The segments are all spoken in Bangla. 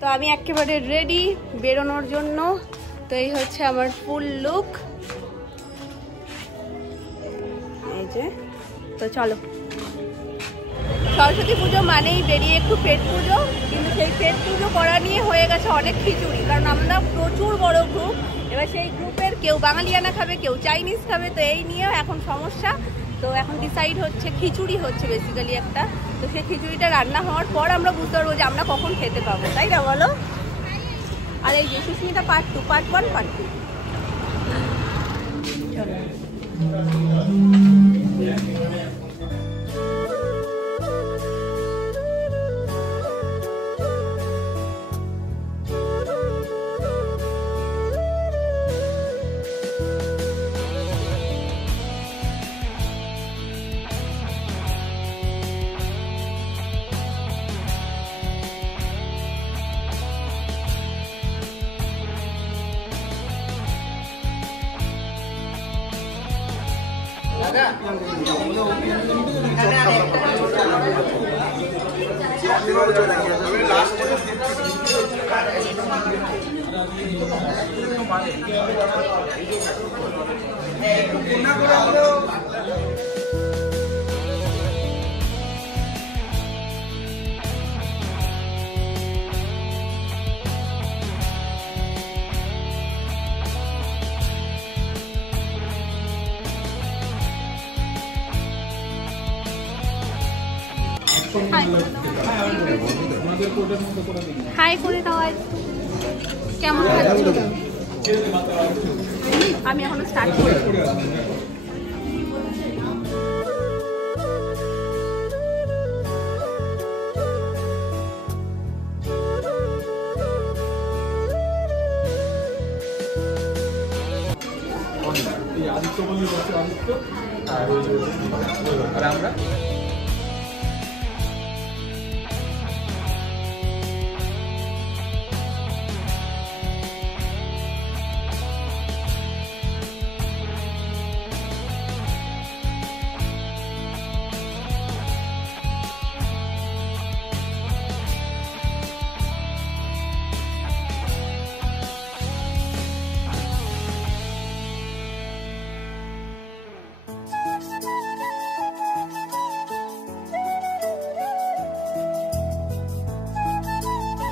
তো আমি একেবারে রেডি বেরোনোর জন্য। তো এই হচ্ছে আমার ফুল লুক, এই যে। তো চলো, সরস্বতী পুজো মানেই বেরিয়ে একটু পেট পুজো, কিন্তু সেই পেট পুজো করা নিয়ে হয়ে গেছে অনেক খিচুড়ি, কারণ আমরা প্রচুর বড় গ্রুপ। এবার সেই গ্রুপের কেউ বাঙালিয়ানা খাবে, কেউ চাইনিজ খাবে, তো এই নিয়ে এখন সমস্যা। তো এখন ডিসাইড হচ্ছে খিচুড়ি হচ্ছে বেসিক্যালি একটা। তো সেই খিচুড়িটা রান্না হওয়ার পর আমরা বুঝতে পারবো যে আমরা কখন খেতে পাবো, তাই না বলো? আর এই যে সুস্মিতা পার্ট 2, পার্ট 1, পার্ট 2। চলো। হাই করে দাও। কেমন লাগছে? আমি এখনো স্টার্ট করছি। আমরা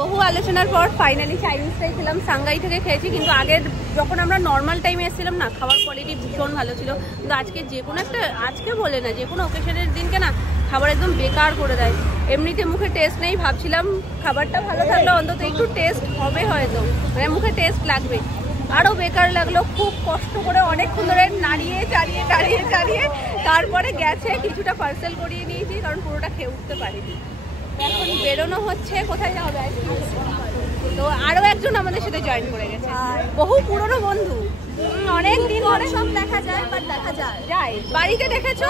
বহু আলোচনার পর ফাইনালি চাইনিজটাই খেলাম। সাংঘাই থেকে খেয়েছি, কিন্তু আগের যখন আমরা নর্মাল টাইমে এসেছিলাম না, খাবার কোয়ালিটি ভীষণ ভালো ছিল। কিন্তু আজকে যে কোনো একটা, আজকে বলে না, যে কোনো অকেশনের দিনকে না খাবার একদম বেকার করে দেয়। এমনিতে মুখে টেস্ট নেই, ভাবছিলাম খাবারটা ভালো থাকলে অন্তত একটু টেস্ট হবে, হয়তো মানে মুখে টেস্ট লাগবে। আরও বেকার লাগলো, খুব কষ্ট করে অনেকক্ষণ ধরে নাড়িয়ে চাড়িয়ে তারপরে গেছে। কিছুটা পার্সেল করিয়ে নিয়েছি, কারণ পুরোটা খেয়ে উঠতে পারিনি। এখন বেরোনো হচ্ছে, কোথায় যাওয়া হবে? তো আরো একজন আমাদের সাথে জয়েন করে গেছে, বহু পুরনো বন্ধু, অনেক দিন ধরে। সব দেখা যায়, বাট দেখা যায় বাড়িতে দেখেছো।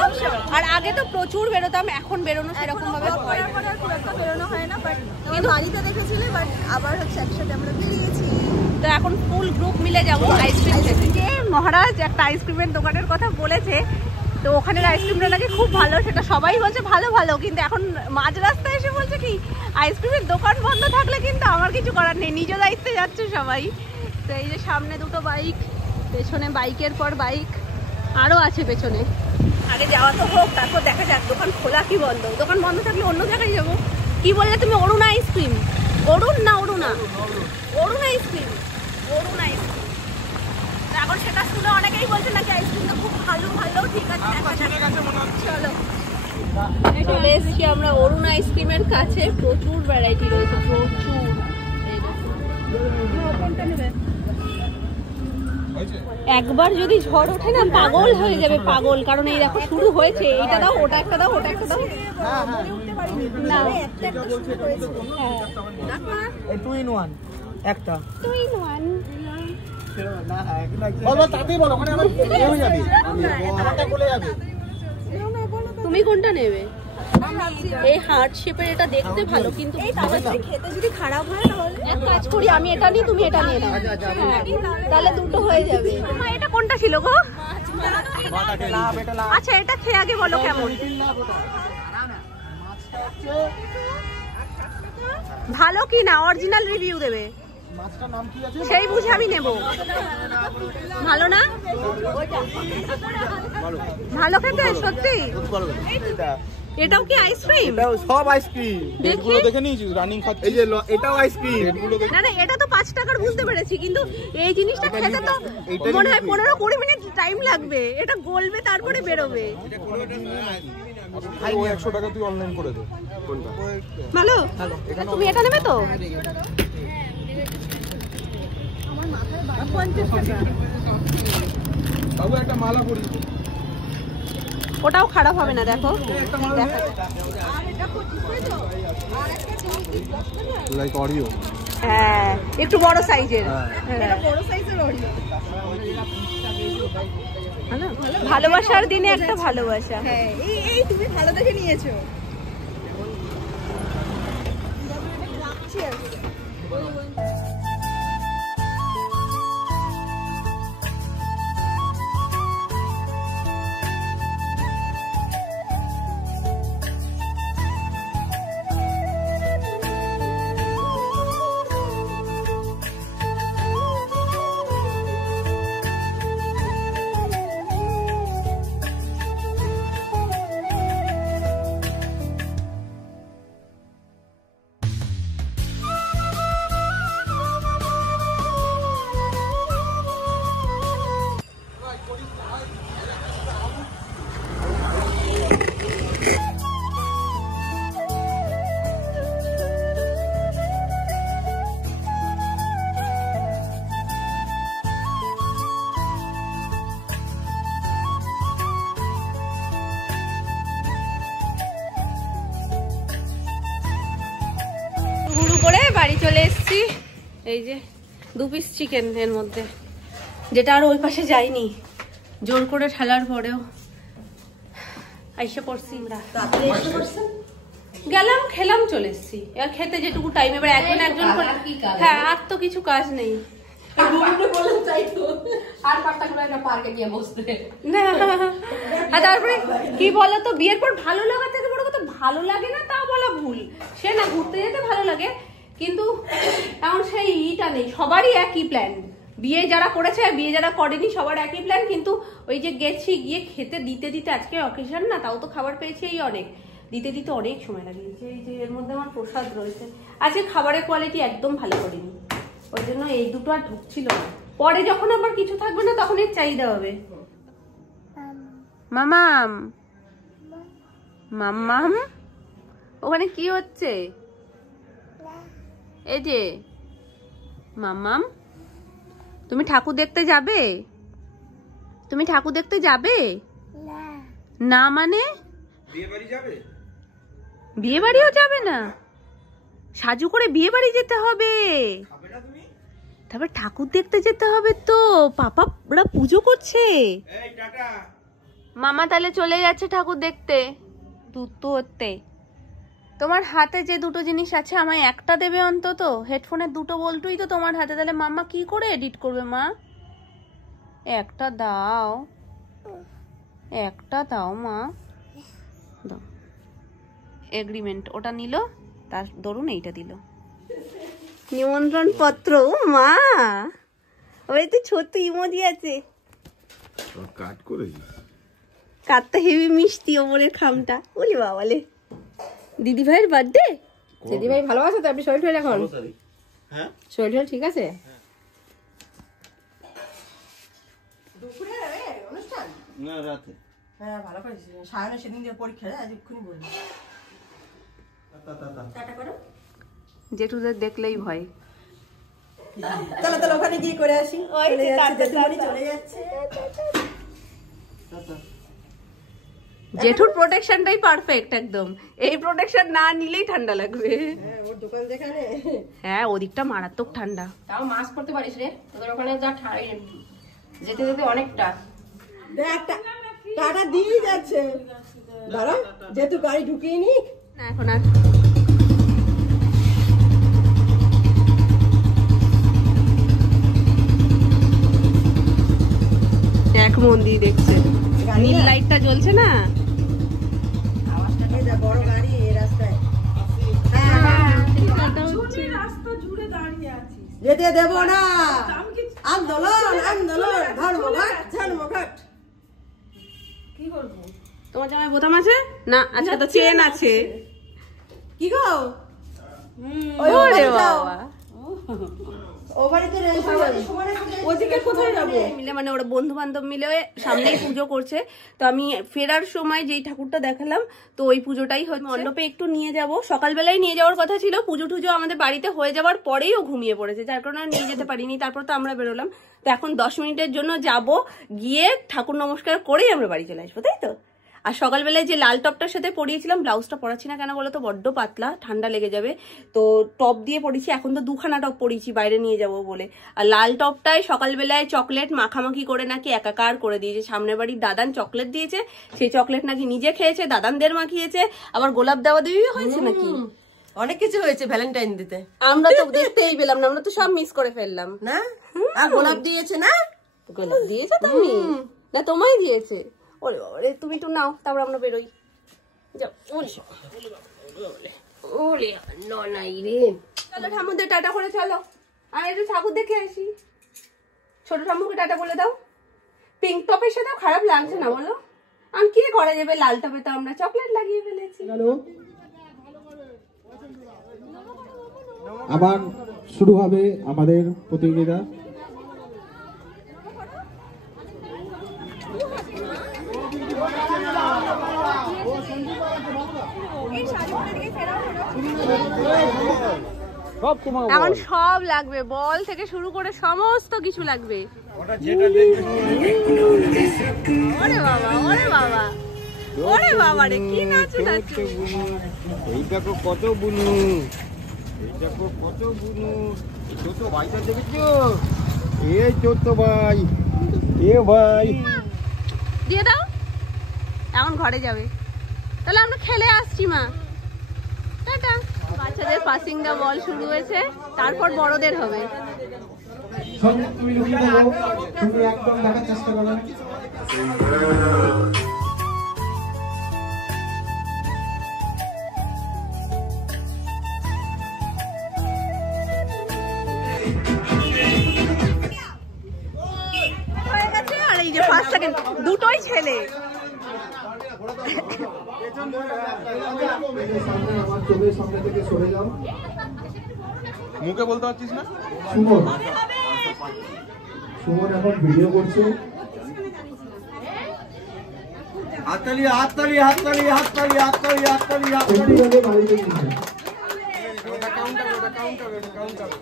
আর আগে তো প্রচুর বেরোতাম, এখন বেরোনো সেরকম ভাবে বেরোনো হয় না, বাট বাড়িতে দেখেছিলে। বাট আবার হচ্ছে একসাথে আমরা বেরিয়েছি। তো এখন ফুল গ্রুপ মিলে যাবো আইসক্রিম খেতে। যে মহারাজ একটা আইসক্রিমের দোকানের কথা বলেছে, তো ওখানের আইসক্রিমটা নাকি খুব ভালো, সেটা সবাই বলছে ভালো, কিন্তু এখন মাঝ রাস্তায় এসে বলছে কি আইসক্রিমের দোকান বন্ধ থাকলে কিন্তু আমার কিছু করার নেই, নিজ দায়িত্বে যাচ্ছে সবাই। তো এই যে সামনে দুটো বাইক, পেছনে বাইকের পর বাইক আরও আছে পেছনে। আগে যাওয়া তো হোক, তারপর দেখা যাক দোকান খোলা কি বন্ধ। দোকান বন্ধ থাকলে অন্য জায়গায় যাবো। কি বললে তুমি? অরুণ আইসক্রিম? অরুণ আইসক্রিম। এখন সেটা শুনে অনেকেই বলছে নাকি আইসক্রিমটা খুব ভালো। ঠিক আছে, চলো। চলে এসছি আমরা অরুণ আইসক্রিমের কাছে। প্রচুর ভ্যারাইটি রয়েছে, প্রচুর। একবার যদি ঝড় ওঠে না, পাগল হয়ে যাবে, পাগল। কারণ এই দেখো শুরু হয়েছে, এইটা দাও, ওটা একটা দাও, ওটা একটা দাও। না, টু ইন ওয়ান একটা। তুমি কোনটা নেবে? এই হার্ট শেপের এটা দেখতে ভালো, কিন্তু খেতে যদি খারাপ হয় তাহলে এক কাজ করি, আমি এটা নিই, তুমি এটা নিয়ে নাও। তাহলে দুটো হয়ে যাবে। এটা কোনটা ছিল গো? আচ্ছা, এটা খেয়ে আগে বলো কেমন। ভালো কি না অরিজিনাল রিভিউ দেবে, মাছটার নাম কি আছে সেই বুঝে আমি নেব। ভালো না? ভালো খেতে সত্যি? এটাও কি আইসক্রিম? এটাও সব আইসক্রিম। দেখি দেখে নিয়েছিস রানিং খাচ্ছে। এই যে এটাও আইসক্রিম। না না এটা তো 5 টাকার বুঝতে পেরেছি, কিন্তু এই জিনিসটা খেতে তো মনে হয় 15-20 মিনিট টাইম লাগবে। এটা গলবে তারপরে বেরোবে। ও 100 টাকা তুই অনলাইন করে দে। কোনটা? ভালো? তুমি এটা নেবে তো? আমার মাথায় 50 টাকা। বাবু একটা মালা পরি। ওটাও খারাপ হবে না, দেখো। Like Oreo. হ্যাঁ একটু বড় সাইজের। এটা বড় সাইজের অরিও। ভালোবাসার দিনে একটা ভালোবাসা। হ্যাঁ এই তুমি ভালো দেখে নিয়েছো। বাড়ি চলে এসেছি। এই যে 2 পিস চিকেন এর মধ্যে, যেটা আর ওই পাশে যায়নি, জোর করে ঠেলার পরেও আইসা পড়ছি আমরা। গেলাম খেলাম চলে এসেছি। আর খেতে যেটুকু টাইম, এবার একজন করে। হ্যাঁ আর তো কিছু কাজ নেই। তারপরে কি বলতো, বিয়ের পর ভালো লাগা থেকে বড় কথা ভালো লাগে না তা বলা ভুল। সে না ঘুরতে যেতে ভালো লাগে, কিন্তু এখন সেই ইটা নেই। সবারই একই প্ল্যান, বিয়ে যারা করেছে বিয়ে যারা করেনি সবার একই প্ল্যান। কিন্তু ওই যে গেছি গিয়ে খেতে দিতে দিতে, আজকে অকেশন না তাও তো খাবার পেয়েছি এই অনেক, দিতে দিতে অনেক সময় লাগিয়েছে। এই যে এর মধ্যে আমার প্রসাদ রয়েছে। আজকে খাবারের কোয়ালিটি একদম ভালো করিনি, ওই জন্য এই দুটো আর ঢুকছিল না। পরে যখন আবার কিছু থাকবে না তখন এর চাহিদা হবে। মামাম মামাম ওখানে কি হচ্ছে? এই যে মামাম, তুমি ঠাকুর দেখতে যাবে? তুমি ঠাকুর দেখতে যাবে না? মানে বিয়ে বাড়িও যাবে না? সাজু করে বিয়ে বাড়ি যেতে হবে, তারপর ঠাকুর দেখতে যেতে হবে। তো পাপা ওরা পুজো করছে। মামা তাহলে চলে যাচ্ছে ঠাকুর দেখতে। দুটো হতে তোমার হাতে যে দুটো জিনিস আছে আমায় একটা দেবে অন্তত। হেডফোনের দুটো বল্টুই তো তোমার হাতে, তাহলে মাম্মা কি করে এডিট করবে? মা একটা দাও, একটা দাও মা, দাও। এগ্রিমেন্ট ওটা নিল, তার দরুন এইটা দিল নিমন্ত্রণ পত্র। মা ওই তো ছোট্ট ইমোজি আছে, কাট করেছিস? কাটতে হেভি মিষ্টি ওপরের খামটা। বলি বাবালে দিদি ভাইয়ের বার্থডে। দিদি ভাই ভালো আছে তো? আপনি শরীর টরীর এখন? হ্যাঁ শরীর টরীর ঠিক আছে? দুপুরে অনুষ্ঠান না রাতে? হ্যাঁ ভালো করেছিস। সায়নে সেদিন যে পরীক্ষা, আজ এক্ষুনি বলবি। টাটা করো। জেঠুদের দেখলেই ভয়। চলো চলো ওখানে গিয়ে করে আসি। চলে যাচ্ছে। জেঠুর প্রোটেকশনটাই পারফেক্ট একদম। এই প্রোটেকশন না নিলেই ঠান্ডা লাগবে। হ্যাঁ ওর দোকান যেখানে। হ্যাঁ ওদিকটা মারাত্মক ঠান্ডা। তাও মাস্ক পরতে পারিস রে, তোদের ওখানে যা যেতে যেতে অনেকটা। দেখ টাটা দিয়ে যাচ্ছে, দাঁড়া যেহেতু গাড়ি ঢুকিয়ে নি না এখন আর। এক মন দিয়ে দেখছে, নীল লাইটটা জ্বলছে না। আওয়াজটা যা বড় গাড়ি এই রাস্তায়। হ্যাঁ যেতে দেব না। আন্দোলন আন্দোলন ধর্মঘট ধর্মঘট। কি করবো? তোমার জামাই বোতাম আছে না? আচ্ছা তো চেন আছে। কি গো? ওরে বাবা, ওদিকে কোথায় যাবো? মিলে মানে ওরা বন্ধু বান্ধব মিলে সামনেই পুজো করছে। তো আমি ফেরার সময় যেই ঠাকুরটা দেখালাম, তো ওই পুজোটাই হচ্ছে। মণ্ডপে একটু নিয়ে যাব, সকালবেলায় নিয়ে যাওয়ার কথা ছিল। পুজো টুজো আমাদের বাড়িতে হয়ে যাওয়ার পরেই ও ঘুমিয়ে পড়েছে, যার কারণে নিয়ে যেতে পারিনি। তারপর তো আমরা বেরোলাম। তো এখন 10 মিনিটের জন্য যাব, গিয়ে ঠাকুর নমস্কার করেই আমরা বাড়ি চলে আসবো, তাই তো? আর সকালবেলায় যে লাল টপটার সাথে পরিয়েছিলাম, ব্লাউজটা পরাচ্ছি না কেন বলো তো, বড্ড পাতলা, ঠান্ডা লেগে যাবে। তো টপ দিয়ে পরিয়েছি, এখন তো 2খানা টপ পরিয়েছি বাইরে নিয়ে যাব বলে। আর লাল টপটায় সকালবেলায় চকলেট মাখামাখি করে নাকি একাকার করে দিয়েছে। সামনের বাড়ির দাদান চকলেট দিয়েছে, সেই চকলেট নাকি নিজে খেয়েছে, দাদানদের মাখিয়েছে, আবার গোলাপ দেওয়া দেওয়া হয়েছে নাকি অনেক কিছু হয়েছে ভ্যালেন্টাইন দিতে। আমরা তো দেখতেই পেলাম না, আমরা তো সব মিস করে ফেললাম। না আর গোলাপ দিয়েছে না? গোলাপ দিয়েছে তুমি না? তোমায় দিয়েছে? ওরে বাবা রে, তুমি একটু নাও, তারপর আমরা বেরোই। যাও। ওরে নাই রে, চলো ঠাম্মুদের টাটা করে চলো। আর একটু ঠাকুর দেখে আসি। ছোট ঠাম্মুকে টাটা বলে দাও। পিঙ্ক টপের সাথেও খারাপ লাগছে না বলো? আর কি করা যাবে, লাল টপে তো আমরা চকলেট লাগিয়ে ফেলেছি। আবার শুরু হবে আমাদের প্রতিযোগিতা। এখন সব লাগবে, বল থেকে শুরু করে সমস্ত কিছু লাগবে। ওরে বাবা, ওরে বাবা, ওরে বাবা রে, কি নাচু নাচু। এই দেখো কত বুনু, এই দেখো কত বুনু। ছোট ভাইটা দেখেছো? এই ছোট ভাই, এ ভাই দিয়ে দাও। এখন ঘরে যাবে, তাহলে আমরা খেলে আসছি মা। টাটা। বাচ্চাদের পাসিং দা বল শুরু হয়েছে, তারপর বড়দের হবে। তুমি একদম দেখার চেষ্টা করো। হয়ে গেছে। আর এই যে 5 সেকেন্ড, দুটোই ছেলে। মুখে বলতে পারছিস না? সুমন, সুমন এখন ভিডিও করছে। হাততালি হাততালি হাততালি হাততালি হাততালি হাততালি সেন্টুদাকে বাড়িতে নিয়ে যাও।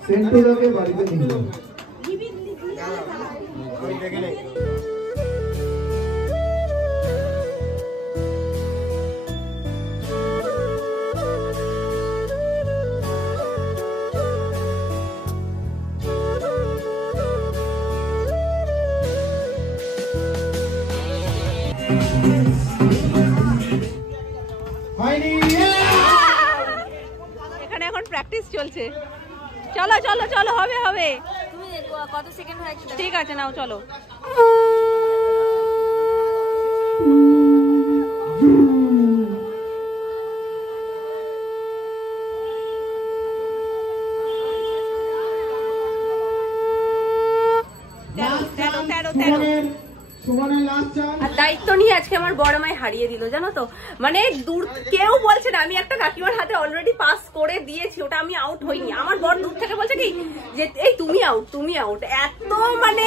সেন্টুদাকে বাড়িতে নিয়ে যাও। এখানে এখন প্র্যাকটিস চলছে। চলো চলো চলো, হবে হবে। তুমি কত সেকেন্ড হয়েছে? ঠিক আছে, নাও চলো। আর দায়িত্ব নিয়ে আজকে আমার বড় মায় হারিয়ে দিল, জানো তো। মানে দূর কেউ বলছে না, আমি একটা কাকিমার হাতে অলরেডি পাস করে দিয়েছি, ওটা আমি আউট হইনি। আমার বড় দূর থেকে বলছে কি যে এই তুমি আউট, তুমি আউট। এত মানে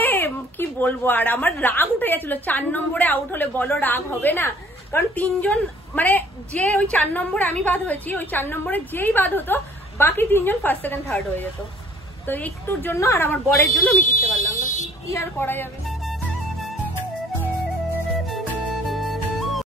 কি বলবো, আর আমার রাগ উঠে গেছিল। 4 নম্বরে আউট হলে বলো রাগ হবে না? কারণ 3 জন মানে যে ওই 4 নম্বরে আমি বাদ হয়েছি, ওই 4 নম্বরে যেই বাদ হতো বাকি 3 জন ফার্স্ট সেকেন্ড থার্ড হয়ে যেত। তো একটুর জন্য আর আমার বরের জন্য আমি জিততে পারলাম না, কি আর করা যাবে।